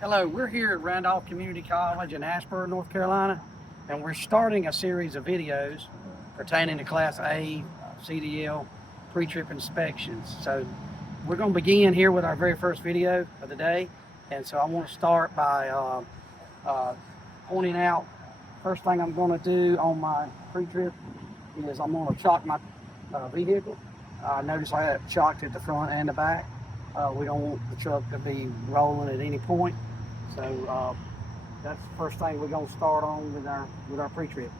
Hello, we're here at Randolph Community College in Ashburn, North Carolina, and we're starting a series of videos pertaining to Class A, CDL, pre-trip inspections. So we're going to begin here with our very first video of the day. And so I want to start by pointing out, first thing I'm going to do on my pre-trip is I'm going to chock my vehicle. Notice I have chocked at the front and the back. We don't want the truck to be rolling at any point. So that's the first thing we're going to start on with our pre-trip.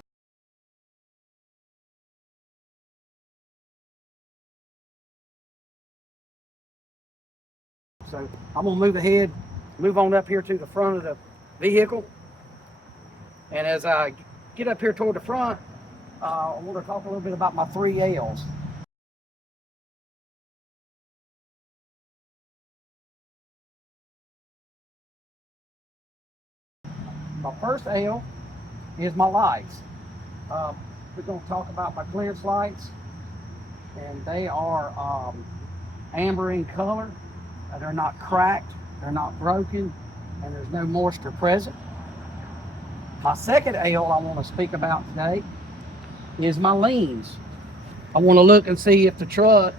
So I'm going to move on up here to the front of the vehicle. And as I get up here toward the front, I want to talk a little bit about my 3 L's. My first L is my lights. We're going to talk about my clearance lights, and they are amber in color. They're not cracked, they're not broken, and there's no moisture present. My second L I want to speak about today is my leans. I want to look and see if the truck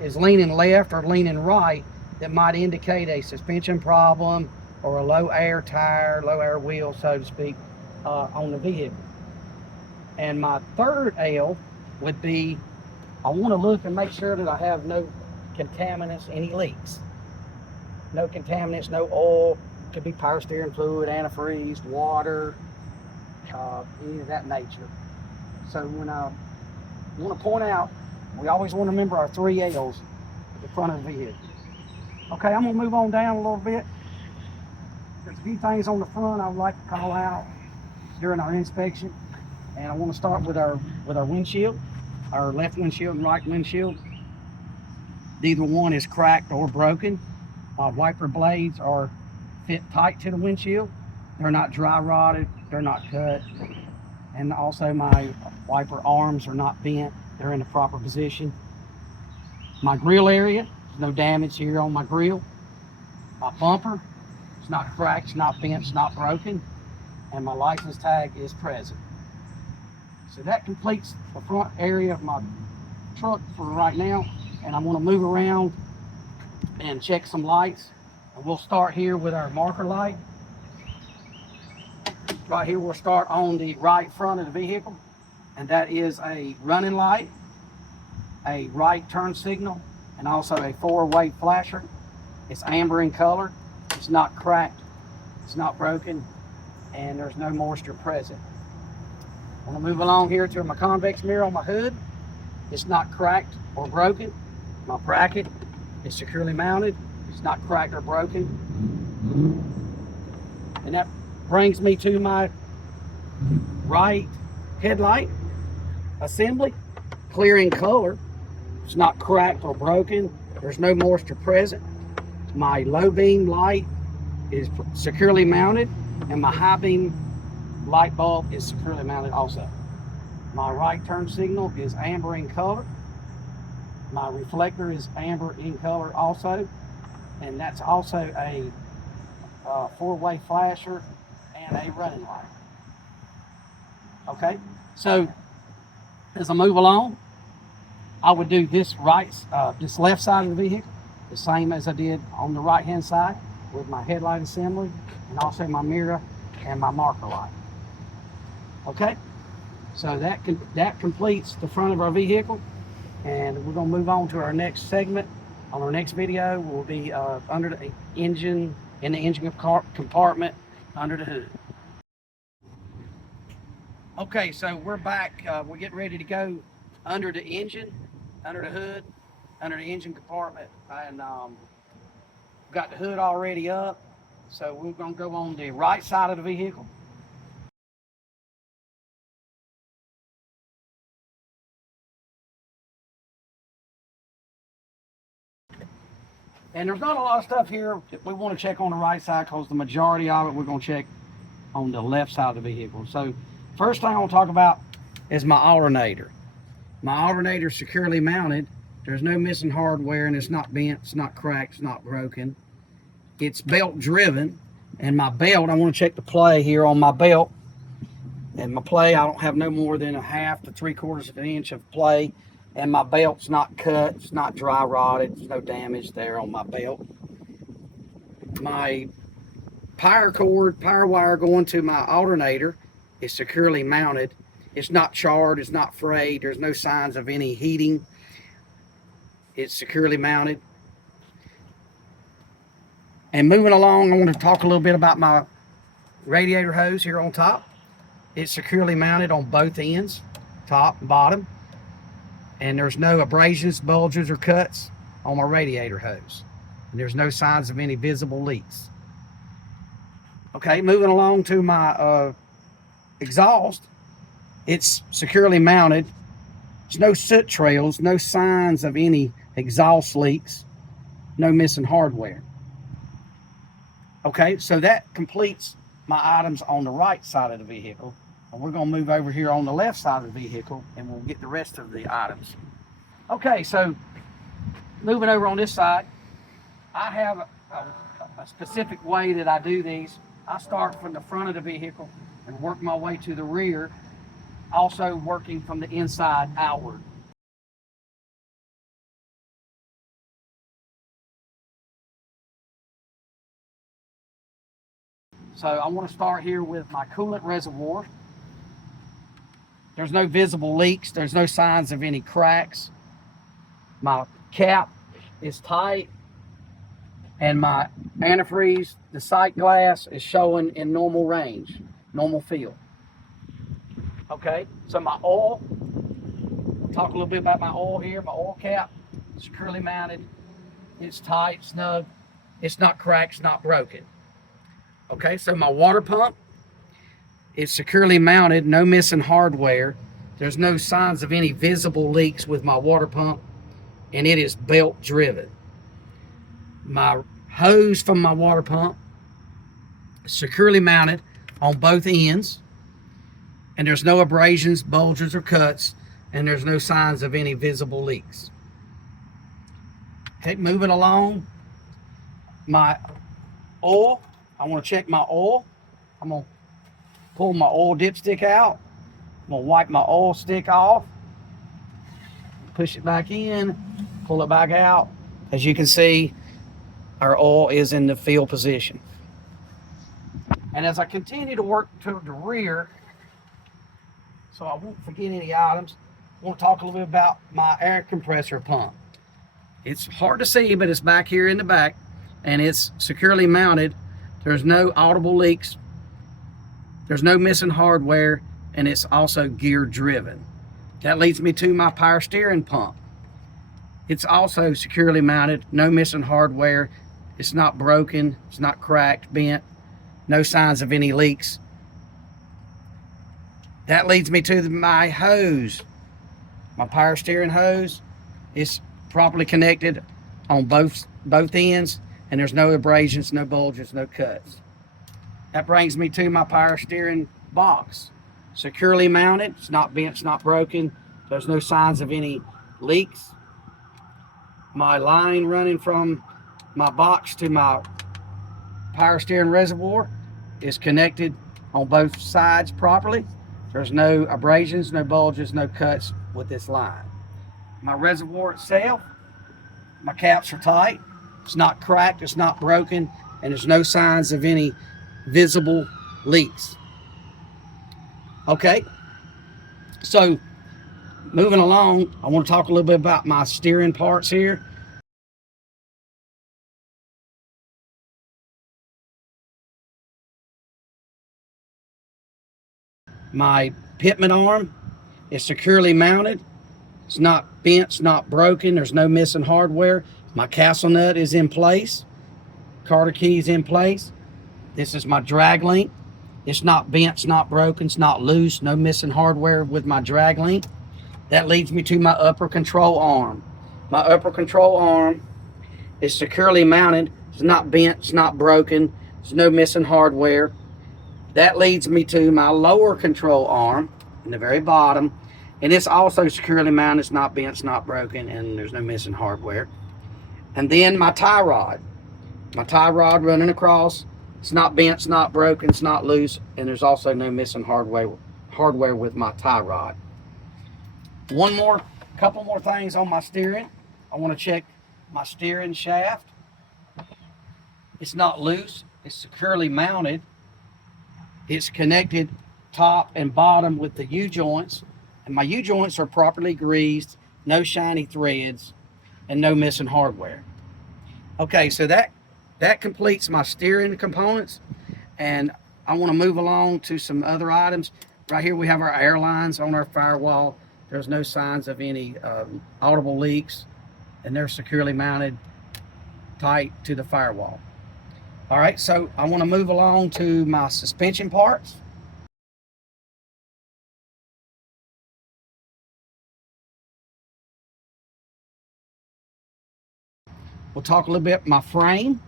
is leaning left or leaning right. That might indicate a suspension problem or a low air tire, low air wheel, so to speak, on the vehicle. And my third L would be, I want to look and make sure that I have no contaminants, any leaks. No contaminants, no oil, could be power steering fluid, antifreeze, water, any of that nature. So when I want to point out, we always want to remember our 3 L's at the front of the vehicle. Okay, I'm going to move on down a little bit. There's a few things on the front I would like to call out during our inspection. And I want to start with our windshield, our left windshield and right windshield. Neither one is cracked or broken. My wiper blades are fit tight to the windshield. They're not dry rotted, they're not cut. And also my wiper arms are not bent, they're in the proper position. My grill area, there's no damage here on my grill. My bumper, it's not cracked, it's not bent, it's not broken. And my license tag is present. So that completes the front area of my truck for right now. And I'm going to move around and check some lights. And we'll start here with our marker light. Right here we'll start on the right front of the vehicle. And that is a running light, a right turn signal, and also a 4-way flasher. It's amber in color. It's not cracked. It's not broken. And there's no moisture present. I'm going to move along here to my convex mirror on my hood. It's not cracked or broken. My bracket is securely mounted. It's not cracked or broken. And that brings me to my right headlight assembly. Clear in color. It's not cracked or broken. There's no moisture present. My low beam light is securely mounted, and my high beam light bulb is securely mounted also. My right turn signal is amber in color. My reflector is amber in color also, and that's also a 4-way flasher and a running light. Okay, so as I move along, I would do this this left side of the vehicle the same as I did on the right hand side with my headlight assembly and also my mirror and my marker light. Okay, so that completes the front of our vehicle, and we're going to move on to our next segment. On our next video, we'll be under the engine, in the engine compartment under the hood. Okay, so we're back. We're getting ready to go under the engine, under the hood, under the engine compartment, and got the hood already up. So we're going to go on the right side of the vehicle. And there's not a lot of stuff here that we want to check on the right side, because the majority of it we're going to check on the left side of the vehicle. So first thing I want to talk about is my alternator. My alternator is securely mounted. There's no missing hardware, and it's not bent, it's not cracked, it's not broken. It's belt driven, And my belt, I want to check the play here on my belt. And my play, I don't have no more than 1/2 to 3/4 of an inch of play. And my belt's not cut, it's not dry rotted, there's no damage there on my belt. My power wire going to my alternator is securely mounted. It's not charred, it's not frayed, there's no signs of any heating. It's securely mounted. And moving along, I want to talk a little bit about my radiator hose here on top. It's securely mounted on both ends, top and bottom. And there's no abrasions, bulges, or cuts on my radiator hose. And there's no signs of any visible leaks. Okay, moving along to my exhaust. It's securely mounted. There's no soot trails, no signs of any exhaust leaks, no missing hardware. Okay, so that completes my items on the right side of the vehicle. And we're going to move over here on the left side of the vehicle and we'll get the rest of the items. Okay, so moving over on this side, I have a specific way that I do these. I start from the front of the vehicle and work my way to the rear, also working from the inside outward. So I want to start here with my coolant reservoir. There's no visible leaks. There's no signs of any cracks. My cap is tight. And my antifreeze, the sight glass, is showing in normal range, normal field. Okay, so my oil, we'll talk a little bit about my oil here. My oil cap, securely mounted. It's tight, snug. It's not cracked, it's not broken. Okay, so my water pump, it's securely mounted, no missing hardware. There's no signs of any visible leaks with my water pump, and it is belt driven. My hose from my water pump is securely mounted on both ends, and there's no abrasions, bulges, or cuts, and there's no signs of any visible leaks. Okay, moving along, my oil, I want to check my oil. I'm going to pull my oil dipstick out. I'm going to wipe my oil stick off. Push it back in. Pull it back out. As you can see, our oil is in the fill position. And as I continue to work to the rear, so I won't forget any items, I want to talk a little bit about my air compressor pump. It's hard to see, but it's back here in the back, and it's securely mounted. There's no audible leaks. There's no missing hardware, and it's also gear driven. That leads me to my power steering pump. It's also securely mounted, no missing hardware. It's not broken, it's not cracked, bent, no signs of any leaks. That leads me to my hose. My power steering hose is properly connected on both ends, and there's no abrasions, no bulges, no cuts. That brings me to my power steering box. Securely mounted, it's not bent, it's not broken. There's no signs of any leaks. My line running from my box to my power steering reservoir is connected on both sides properly. There's no abrasions, no bulges, no cuts with this line. My reservoir itself, my caps are tight. It's not cracked, it's not broken, and there's no signs of any visible leaks. Okay, so moving along, I want to talk a little bit about my steering parts here. My pitman arm is securely mounted. It's not bent, it's not broken, there's no missing hardware. My castle nut is in place. Carter key is in place. This is my drag link. It's not bent, it's not broken, it's not loose, no missing hardware with my drag link. That leads me to my upper control arm. My upper control arm is securely mounted. It's not bent, it's not broken, there's no missing hardware. That leads me to my lower control arm in the very bottom, and it's also securely mounted. It's not bent, it's not broken, and there's no missing hardware. And then my tie rod running across It's not bent, it's not broken, it's not loose, and there's also no missing hardware with my tie rod. Couple more things on my steering. I want to check my steering shaft. It's not loose, it's securely mounted. It's connected top and bottom with the U-joints, and my U-joints are properly greased, no shiny threads, and no missing hardware. Okay, so that completes my steering components, and I want to move along to some other items. Right here we have our airlines on our firewall. There's no signs of any audible leaks, and they're securely mounted tight to the firewall. All right, so I want to move along to my suspension parts. We'll talk a little bit my frame.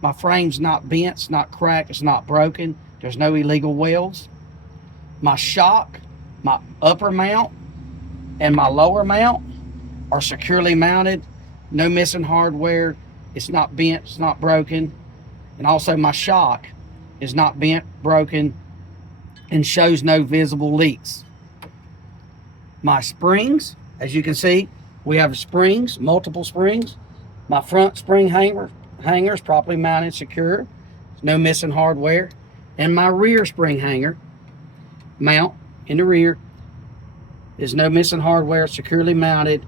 My frame's not bent, it's not cracked, it's not broken. There's no illegal welds. My shock, my upper mount, and my lower mount are securely mounted. No missing hardware. It's not bent, it's not broken. And also my shock is not bent, broken, and shows no visible leaks. My springs, as you can see, we have springs, multiple springs. My front spring hangers properly mounted, secure. No missing hardware. And my rear spring hanger mount in the rear is no missing hardware, securely mounted.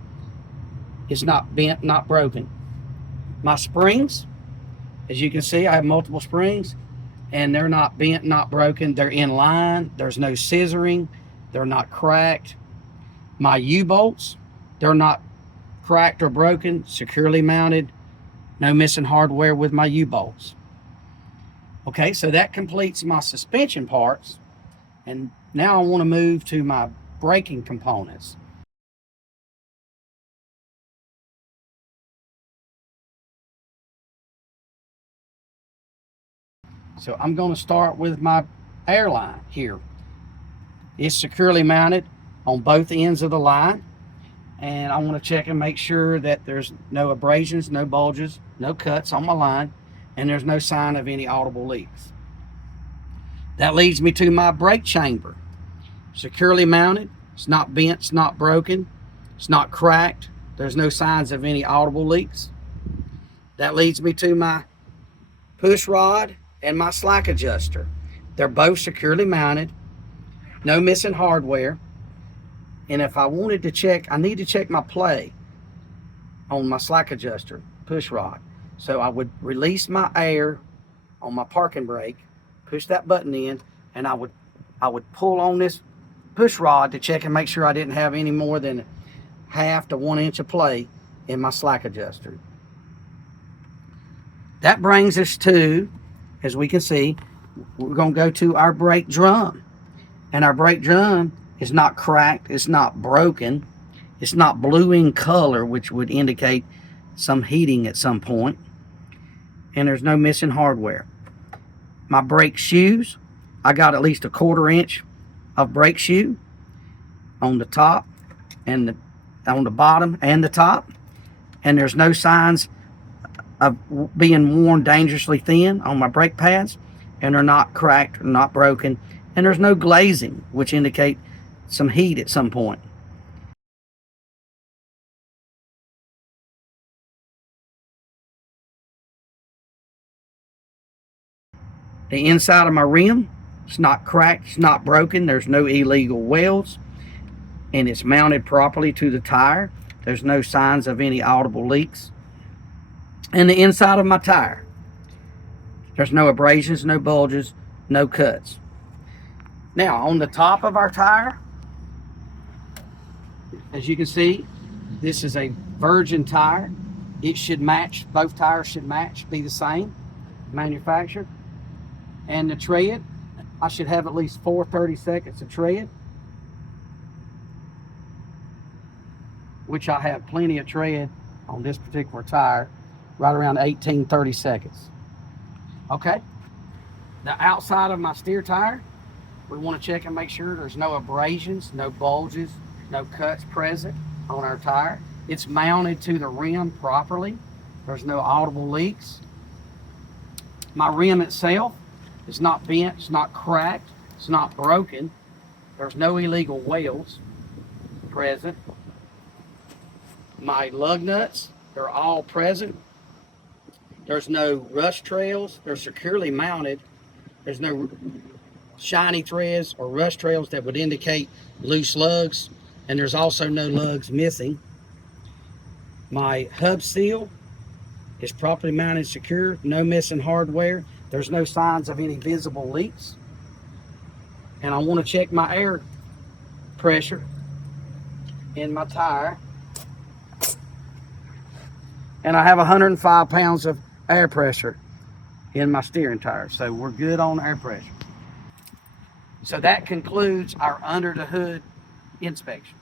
It's not bent, not broken. My springs, as you can see, I have multiple springs, and they're not bent, not broken. They're in line. There's no scissoring. They're not cracked. My U-bolts, they're not cracked or broken, securely mounted. No missing hardware with my U-bolts. Okay, so that completes my suspension parts. And now I want to move to my braking components. So I'm going to start with my airline here. It's securely mounted on both ends of the line. And I want to check and make sure that there's no abrasions, no bulges, no cuts on my line, and there's no sign of any audible leaks. That leads me to my brake chamber. Securely mounted. It's not bent, it's not broken, it's not cracked. There's no signs of any audible leaks. That leads me to my push rod and my slack adjuster. They're both securely mounted, no missing hardware. And if I wanted to check, I need to check my play on my slack adjuster push rod. So I would release my air on my parking brake, push that button in, and I would pull on this push rod to check and make sure I didn't have any more than 1/2 to 1 inch of play in my slack adjuster. That brings us to, as we can see, we're going to go to our brake drum. And our brake drum is not cracked, it's not broken, it's not blue in color, which would indicate some heating at some point, and there's no missing hardware. My brake shoes, I got at least 1/4 inch of brake shoe on the top and on the bottom and the top, and there's no signs of being worn dangerously thin on my brake pads, and they're not cracked or not broken, and there's no glazing, which indicate some heat at some point. The inside of my rim, it's not cracked, it's not broken, there's no illegal welds, and it's mounted properly to the tire. There's no signs of any audible leaks. And the inside of my tire, there's no abrasions, no bulges, no cuts. Now on the top of our tire, as you can see, this is a virgin tire. It should match, both tires should match, be the same manufacturer. And the tread, I should have at least 4/32 of tread, which I have plenty of tread on this particular tire, right around 18/32. Okay, the outside of my steer tire, we want to check and make sure there's no abrasions, no bulges, no cuts present on our tire. It's mounted to the rim properly. There's no audible leaks. My rim itself It's not bent, it's not cracked, it's not broken. There's no illegal whales present. My lug nuts, they're all present. There's no rust trails. They're securely mounted. There's no shiny threads or rust trails that would indicate loose lugs. And there's also no lugs missing. My hub seal is properly mounted, secure, no missing hardware. There's no signs of any visible leaks. And I want to check my air pressure in my tire. And I have 105 pounds of air pressure in my steering tire. So we're good on air pressure. So that concludes our under the hood inspection.